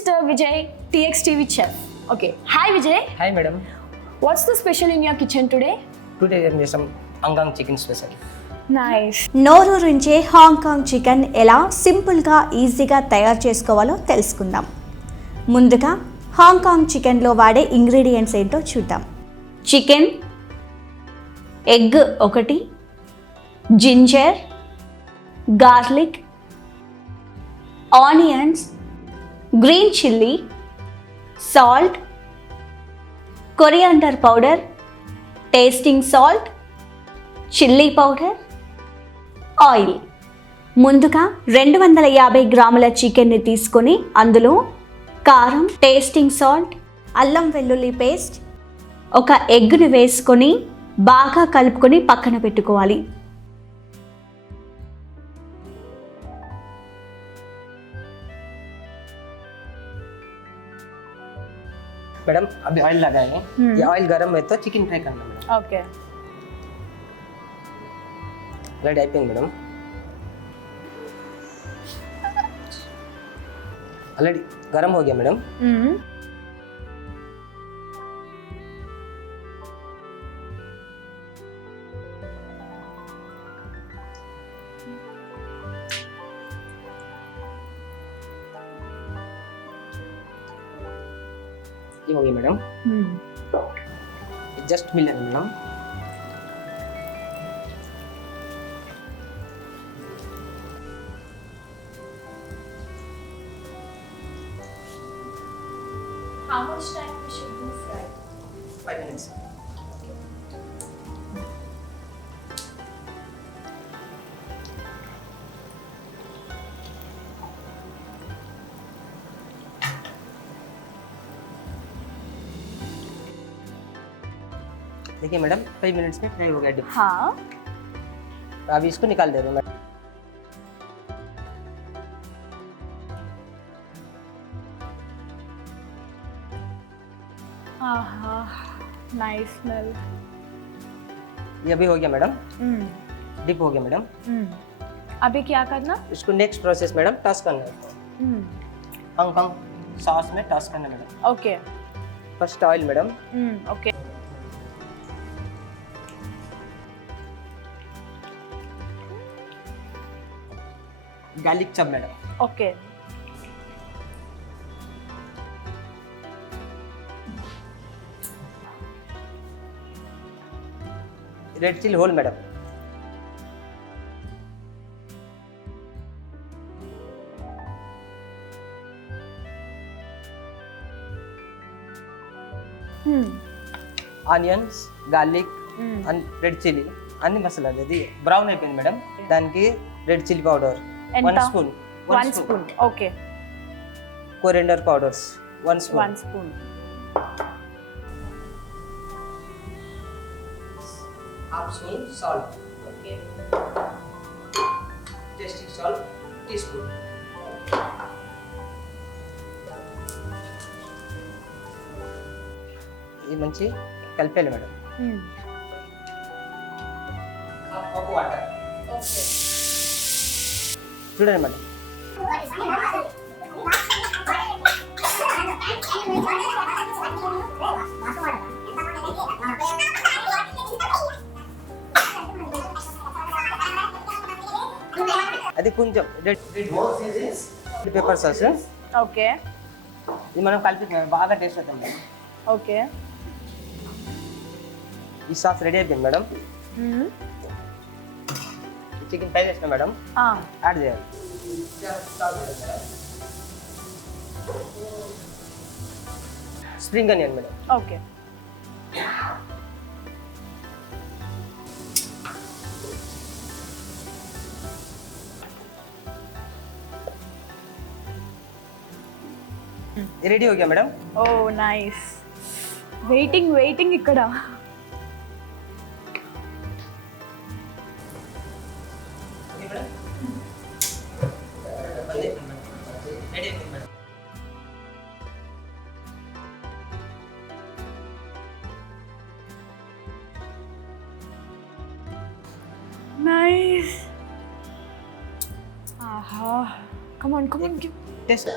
Mr. Vijay, TXTV chef. Okay. Hi Vijay. Hi madam. What's the special in your kitchen today? Today there is some Angang chicken special. Nice. నోరూరించే Hong Kong chicken ఎలా సింపుల్గా ఈజీగా తయారు చేసుకోవాలో తెలుసుకుందాం. ముందుగా హాంకాంగ్ చికెన్లో వాడే ఇంగ్రీడియంట్స్ ఏంటో చూద్దాం. చికెన్, ఎగ్ ఒకటి, ginger, garlic, onions, green chilli, salt, coriander powder, tasting salt, chilli powder, oil. ముందుగా 250 గ్రాముల చికెన్ని తీసుకొని అందులో కారం, టేస్టింగ్ సాల్ట్, అల్లం వెల్లుల్లి పేస్ట్, ఒక ఎగ్ని వేసుకొని బాగా కలుపుకొని పక్కన పెట్టుకోవాలి. मैडम अभी ऑयल लगाए. ये ऑयल गर्म है तो चिकन फ्राई करना मैडम. Okay. रेडी అయిపోయింది मैडम. ऑलरेडी गर्म हो गया मैडम. ये हो गया मैडम. जस्ट मिला madam. How much time we should do fry? 5 minutes. देखिए मैडम 5 मिनट्स में फ्राई हो गया डिप. हाँ. अभी इसको निकाल दे रहे हूँ मैं. आहा, nice smell. ये अभी हो गया मैडम. डिप हो गया मैडम. अभी क्या करना? इसको नेक्स्ट प्रोसेस मैडम टॉस करना है. हांगकांग सॉस में टॉस करना madam. Okay. First oil madam. Okay. Garlic chop madam. Okay. Red chilli whole madam. Onions, garlic and red chilli అన్ని మసాలాలు ఇది బ్రౌన్ అయిపోయింది మేడం. దానికి red chilli powder 1 spoon. 1 spoon. Okay. Coriander powders 1 spoon. 1 spoon. Half spoon salt. Okay. Tasting salt teaspoon. ఇది మంచి కలిపేయాలి madam. Half cup water. Okay. చూడండి madam. అది కొంచెం రెడ్ పెప్పర్ సాస్. Okay. ఇది మనం కలిపి బాగా టేస్ట్ అవుతుంది మేడం. Okay. ఈ సాస్ రెడీ అయిపోయింది మేడం. చికెన్ ఫ్రై చేసిన మేడం యాడ్ చేయాలి. Spring onion madam. Okay. Ready हो गया मैडम. Oh, nice. Waiting ఇక్కడ. Nice. Aha. Come on, give. Taste.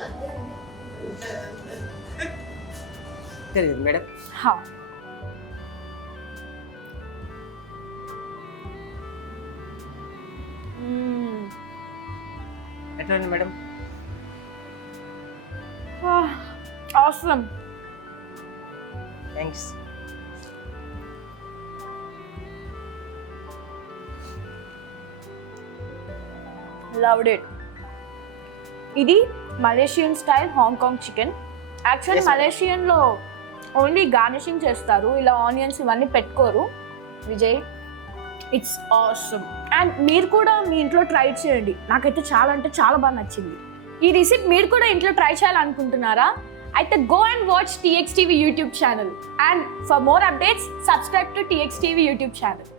తెలియదు మేడం. हाँ ఎట్లా ఉంది madam? awesome thanks. loved it. ఇది Malaysian style Hong Kong chicken. Actually Yes, ma'am. మలేషియన్లో ఓన్లీ గార్నిషింగ్ చేస్తారు, ఇలా ఆనియన్స్ ఇవన్నీ పెట్టుకోరు. Vijay, it's awesome. అండ్ మీరు కూడా మీ ఇంట్లో ట్రై చేయండి. నాకైతే చాలా అంటే చాలా బాగా నచ్చింది. ఈ రెసిపీ మీరు కూడా ఇంట్లో ట్రై చేయాలనుకుంటున్నారా? అయితే go and watch TX TV YouTube channel. And for more updates subscribe to TX TV YouTube channel.